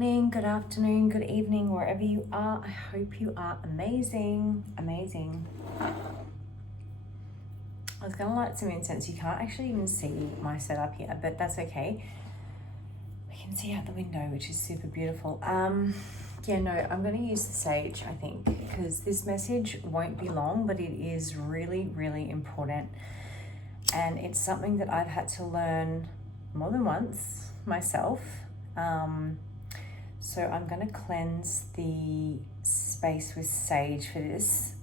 morning, good afternoon, good evening, wherever you are. I hope you are amazing. I was gonna light some incense. You can't actually even see my setup here, but that's okay. We can see out the window, which is super beautiful. I'm gonna use the sage, I think, because this message won't be long, but it is really, really important. And it's something that I've had to learn more than once myself. So I'm going to cleanse the space with sage for this.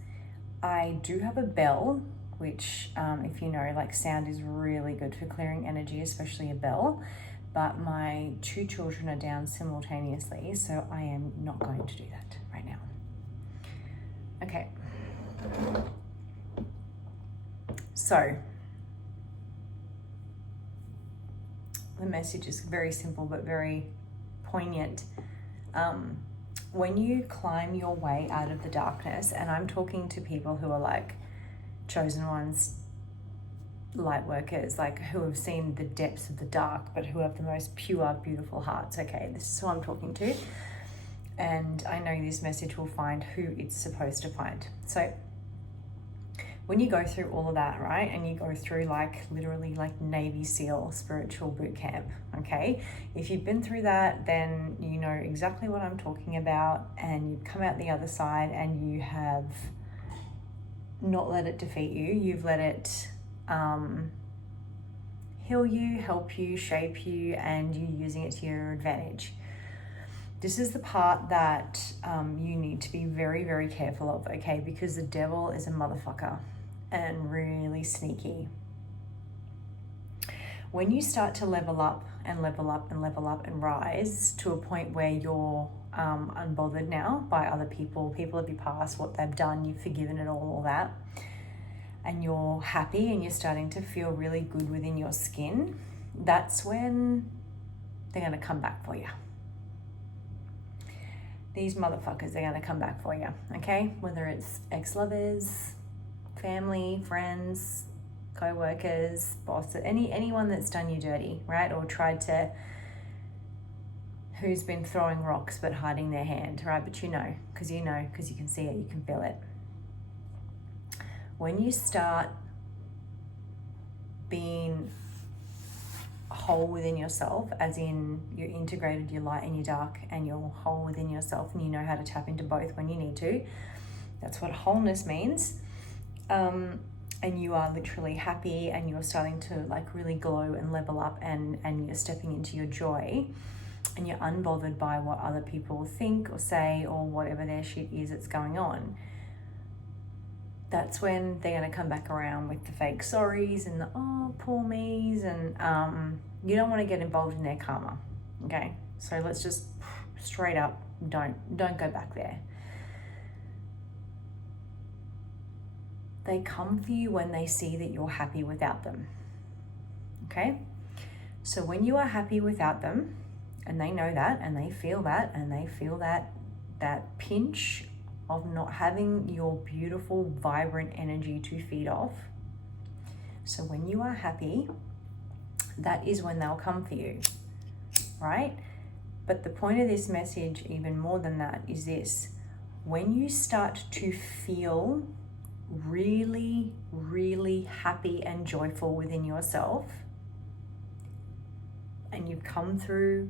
I do have a bell, which if you know, like, sound is really good for clearing energy, especially a bell. But my two children are down simultaneously, so I am not going to do that right now. Okay. So the message is very simple but very poignant. When you climb your way out of the darkness, and I'm talking to people who are like chosen ones, light workers, like who have seen the depths of the dark, but who have the most pure, beautiful hearts. Okay, this is who I'm talking to. And I know this message will find who it's supposed to find. So when you go through all of that, right, and you go through like literally like Navy SEAL spiritual boot camp, okay, if you've been through that, then you know exactly what I'm talking about, and you've come out the other side and you have not let it defeat you. You've let it heal you, help you, shape you, and you're using it to your advantage. This is the part that you need to be very, very careful of, okay, because the devil is a motherfucker and really sneaky. When you start to level up and level up and level up and rise to a point where you're unbothered now by other people of your past, what they've done, you've forgiven it all that, and you're happy and you're starting to feel really good within your skin, that's when they're going to come back for you. These motherfuckers are going to come back for you, okay? Whether it's ex-lovers, family, friends, co-workers, bosses, anyone that's done you dirty, right? Or who's been throwing rocks but hiding their hand, right? But you know, because you can see it, you can feel it. When you start being whole within yourself, as in you're integrated your light and your dark, and you're whole within yourself, and you know how to tap into both when you need to, that's what wholeness means. And you are literally happy, and you're starting to like really glow and level up, and you're stepping into your joy, and you're unbothered by what other people think or say or whatever their shit is that's going on. That's when they're going to come back around with the fake sorries and the oh poor me's, and you don't want to get involved in their karma. Okay, so let's just straight up don't go back there. They come for you when they see that you're happy without them. Okay, so when you are happy without them, and they know that, and they feel that, and they feel that pinch of not having your beautiful, vibrant energy to feed off. So when you are happy, that is when they'll come for you, right? But the point of this message, even more than that, is this. When you start to feel really, really happy and joyful within yourself, and you've come through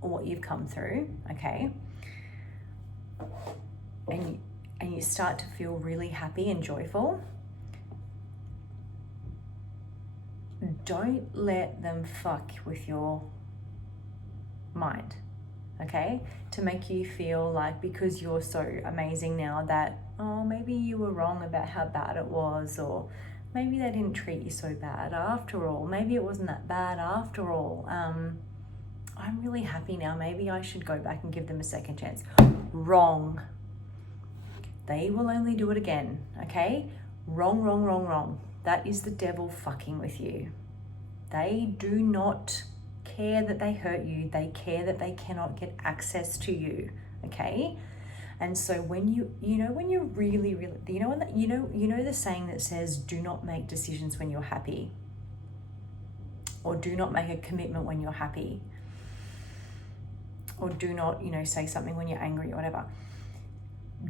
what you've come through, okay, and you start to feel really happy and joyful, don't let them fuck with your mind, okay? To make you feel like because you're so amazing now that, oh, maybe you were wrong about how bad it was, or maybe they didn't treat you so bad after all. Maybe it wasn't that bad after all. I'm really happy now. Maybe I should go back and give them a second chance. Wrong. They will only do it again, okay? Wrong. That is the devil fucking with you. They do not care that they hurt you. They care that they cannot get access to you, okay? And so when when you're really, really, you know the saying that says, do not make decisions when you're happy, or do not make a commitment when you're happy. or do not, say something when you're angry or whatever.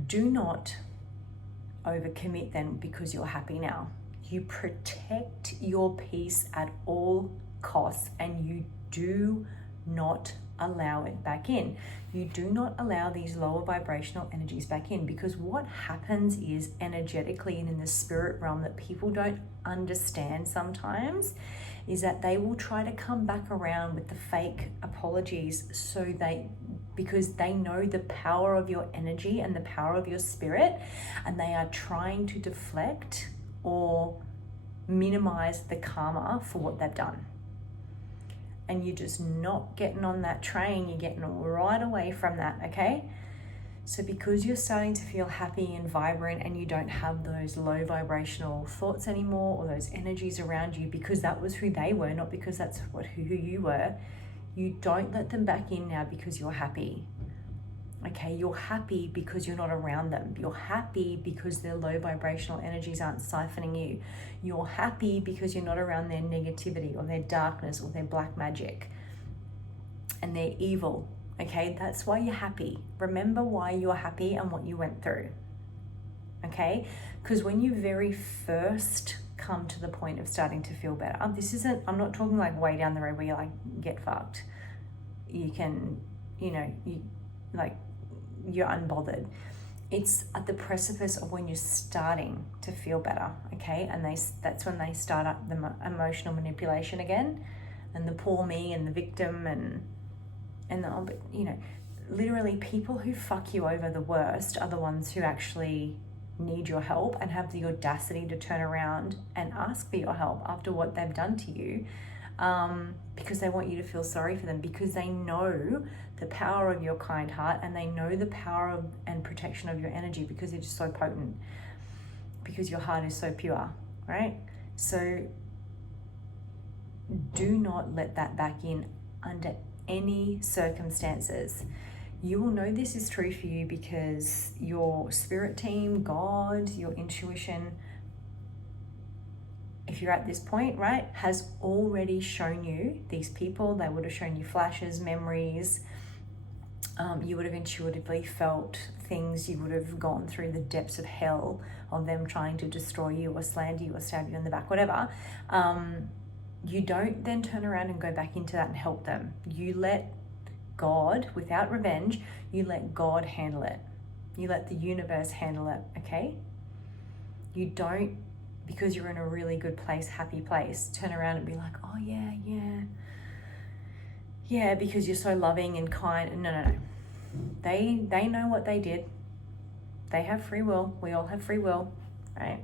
Do not overcommit then because you're happy now. You protect your peace at all costs, and you do not allow it back in. You do not allow these lower vibrational energies back in, because what happens is energetically and in the spirit realm that people don't understand sometimes is that they will try to come back around with the fake apologies because they know the power of your energy and the power of your spirit, and they are trying to deflect or minimize the karma for what they've done. And you're just not getting on that train, you're getting right away from that, okay? So because you're starting to feel happy and vibrant and you don't have those low vibrational thoughts anymore, or those energies around you, because that was who they were, not because that's who you were, you don't let them back in now because you're happy. Okay, you're happy because you're not around them. You're happy because their low vibrational energies aren't siphoning you. You're happy because you're not around their negativity or their darkness or their black magic and their evil. Okay, that's why you're happy. Remember why you're happy and what you went through. Okay, because when you very first come to the point of starting to feel better, I'm not talking like way down the road where you like get fucked. You can, you're unbothered. It's at the precipice of when you're starting to feel better, okay? And that's when they start up the emotional manipulation again, and the poor me and the victim and literally people who fuck you over the worst are the ones who actually need your help and have the audacity to turn around and ask for your help after what they've done to you, because they want you to feel sorry for them, because they know the power of your kind heart and they know the power of and protection of your energy, because they're just so potent, because your heart is so pure, right? So do not let that back in under any circumstances. You will know this is true for you because your spirit team, God, your intuition, if you're at this point, right, has already shown you these people. They would have shown you flashes, memories. You would have intuitively felt things. You would have gone through the depths of hell of them trying to destroy you or slander you or stab you in the back, whatever. You don't then turn around and go back into that and help them. You let God, without revenge, you let God handle it. You let the universe handle it, okay? You don't, because you're in a really good place, happy place, turn around and be like, oh yeah, because you're so loving and kind. No. They know what they did. They have free will. We all have free will, right?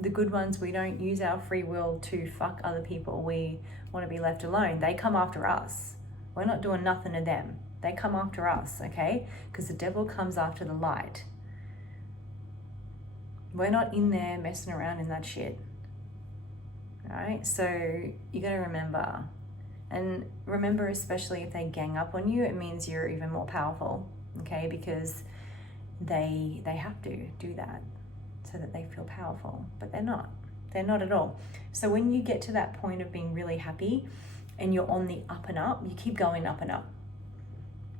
The good ones, we don't use our free will to fuck other people. We want to be left alone. They come after us. We're not doing nothing to them. They come after us, okay? Because the devil comes after the light. We're not in there messing around in that shit. All right? So you got to remember. And remember, especially if they gang up on you, it means you're even more powerful, okay? Because they have to do that so that they feel powerful, but they're not. They're not at all. So when you get to that point of being really happy and you're on the up and up, you keep going up and up,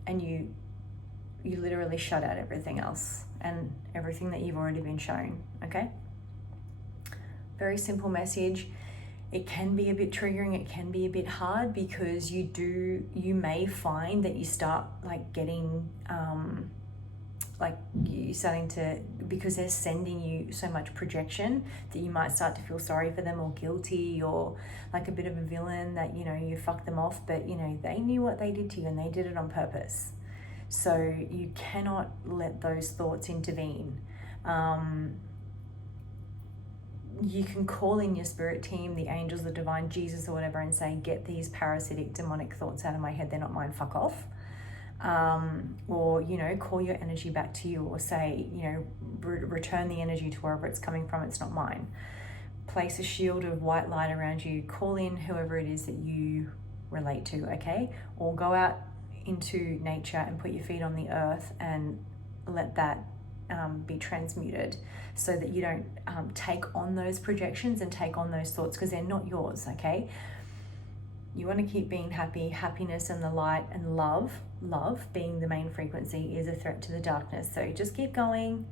and you literally shut out everything else and everything that you've already been shown, okay? Very simple message. It can be a bit triggering, it can be a bit hard, because you may find that you start like getting you starting to, because they're sending you so much projection, that you might start to feel sorry for them or guilty or like a bit of a villain, that you fucked them off, but they knew what they did to you and they did it on purpose. So you cannot let those thoughts intervene. You can call in your spirit team, the angels, the divine, Jesus or whatever, and say, get these parasitic demonic thoughts out of my head, they're not mine, fuck off. Or call your energy back to you, or say, return the energy to wherever it's coming from, it's not mine. Place a shield of white light around you, call in whoever it is that you relate to, okay? Or go out into nature and put your feet on the earth and let that be transmuted, so that you don't take on those projections and take on those thoughts, because they're not yours, okay? You want to keep being happy. Happiness and the light and love being the main frequency, is a threat to the darkness. So just keep going.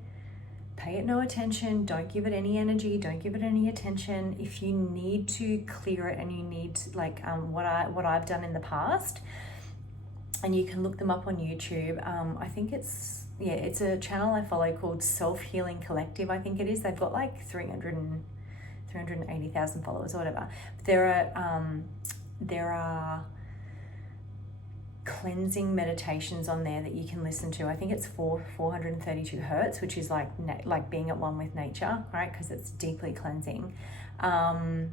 Pay it no attention. Don't give it any energy. Don't give it any attention. If you need to clear it, and you need like what I've done in the past, and you can look them up on YouTube. I think it's a channel I follow called Self Healing Collective. I think it is. They've got like 380,000 followers or whatever. There are cleansing meditations on there that you can listen to. I think it's 432 hertz, which is like being at one with nature, right? Because it's deeply cleansing, and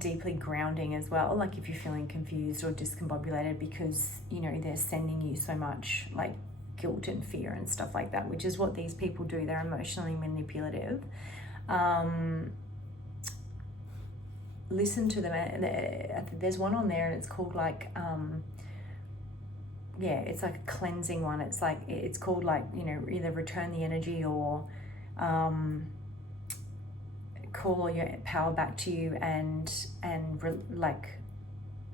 deeply grounding as well. Like if you're feeling confused or discombobulated because, you know, they're sending you so much like guilt and fear and stuff like that, which is what these people do. They're emotionally manipulative. Listen to them. There's one on there and it's called like, it's like a cleansing one. It's like, it's called like, you know, either return the energy or call all your power back to you and like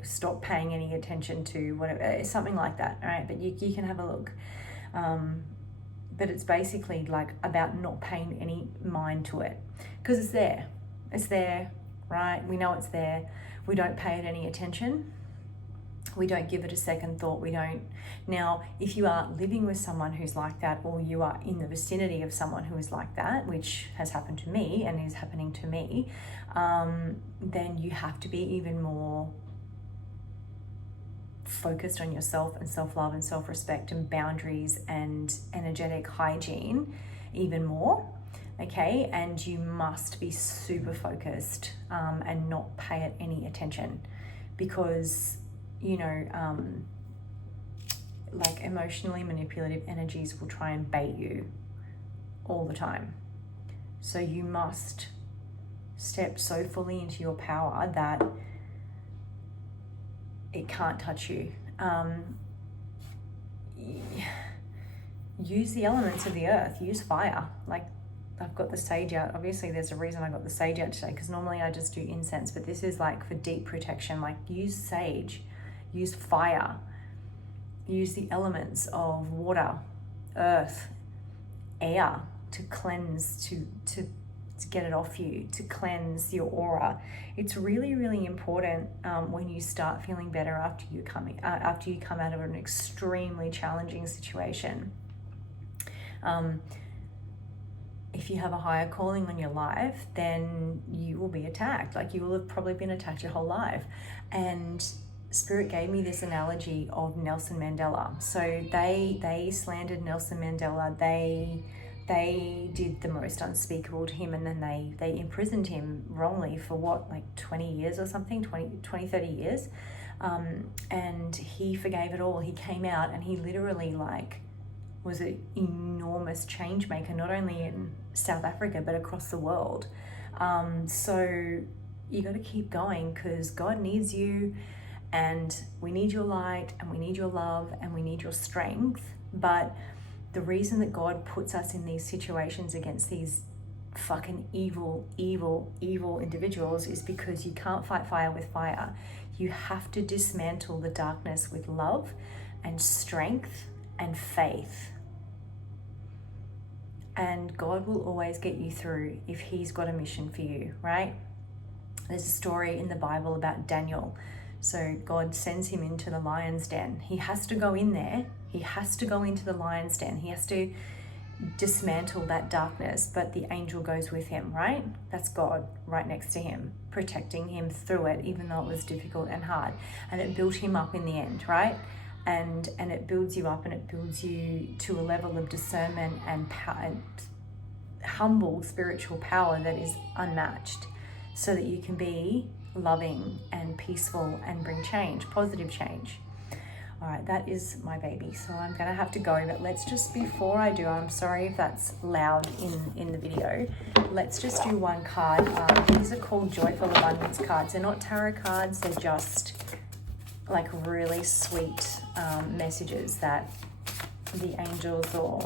stop paying any attention to whatever, something like that. All right, but you can have a look. But it's basically like about not paying any mind to it, because it's there, right? We know it's there. We don't pay it any attention. We don't give it a second thought. We don't. Now, if you are living with someone who's like that, or you are in the vicinity of someone who is like that, which has happened to me and is happening to me, then you have to be even more focused on yourself and self-love and self-respect and boundaries and energetic hygiene even more. Okay, and you must be super focused and not pay it any attention, because, you know, like emotionally manipulative energies will try and bait you all the time. So you must step so fully into your power that it can't touch you. Use the elements of the earth. Use fire. Like, I've got the sage out. Obviously, there's a reason I got the sage out today, because normally I just do incense, but this is like for deep protection. Like, use sage, use fire, use the elements of water, earth, air to cleanse, to get it off you, to cleanse your aura. It's really, really important when you start feeling better after you come out of an extremely challenging situation. If you have a higher calling on your life, then you will be attacked. Like, you will have probably been attacked your whole life. And Spirit gave me this analogy of Nelson Mandela. So they slandered Nelson Mandela. They did the most unspeakable to him, and then they imprisoned him wrongly for what, like 20 years or something, 20, 30 years. And he forgave it all. He came out and he literally like was an enormous change maker, not only in South Africa, but across the world. So you got to keep going, because God needs you, and we need your light, and we need your love, and we need your strength. But the reason that God puts us in these situations against these fucking evil individuals is because you can't fight fire with fire. You have to dismantle the darkness with love and strength and faith. And God will always get you through if He's got a mission for you, right? There's a story in the Bible about Daniel. So God sends him into the lion's den. He has to go in there. He has to go into the lion's den. He has to dismantle that darkness, but the angel goes with him, right? That's God right next to him, protecting him through it, even though it was difficult and hard. And it built him up in the end, right? And it builds you up, and it builds you to a level of discernment and power, and humble spiritual power that is unmatched, so that you can be loving and peaceful and bring change, positive change. All right, that is my baby, so I'm gonna have to go, but let's just, before I do, I'm sorry if that's loud in the video, let's just do one card. These are called Joyful Abundance cards. They're not tarot cards, they're just like really sweet messages that the angels, or,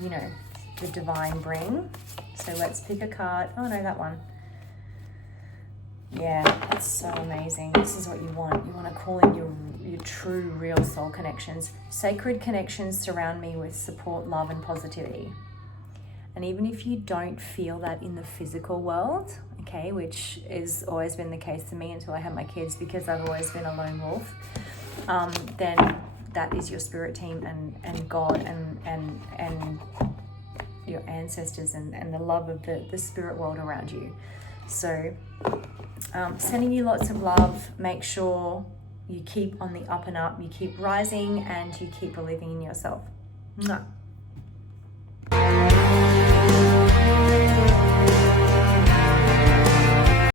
you know, the divine bring. So let's pick a card. Oh no, that one. Yeah, that's so amazing. This is what you want. You want to call in your true, real soul connections. Sacred connections surround me with support, love, and positivity. And even if you don't feel that in the physical world, okay, which has always been the case for me until I had my kids, because I've always been a lone wolf, then that is your spirit team and God and your ancestors and the love of the spirit world around you. So sending you lots of love. Make sure you keep on the up and up, you keep rising, and you keep believing in yourself. Mwah.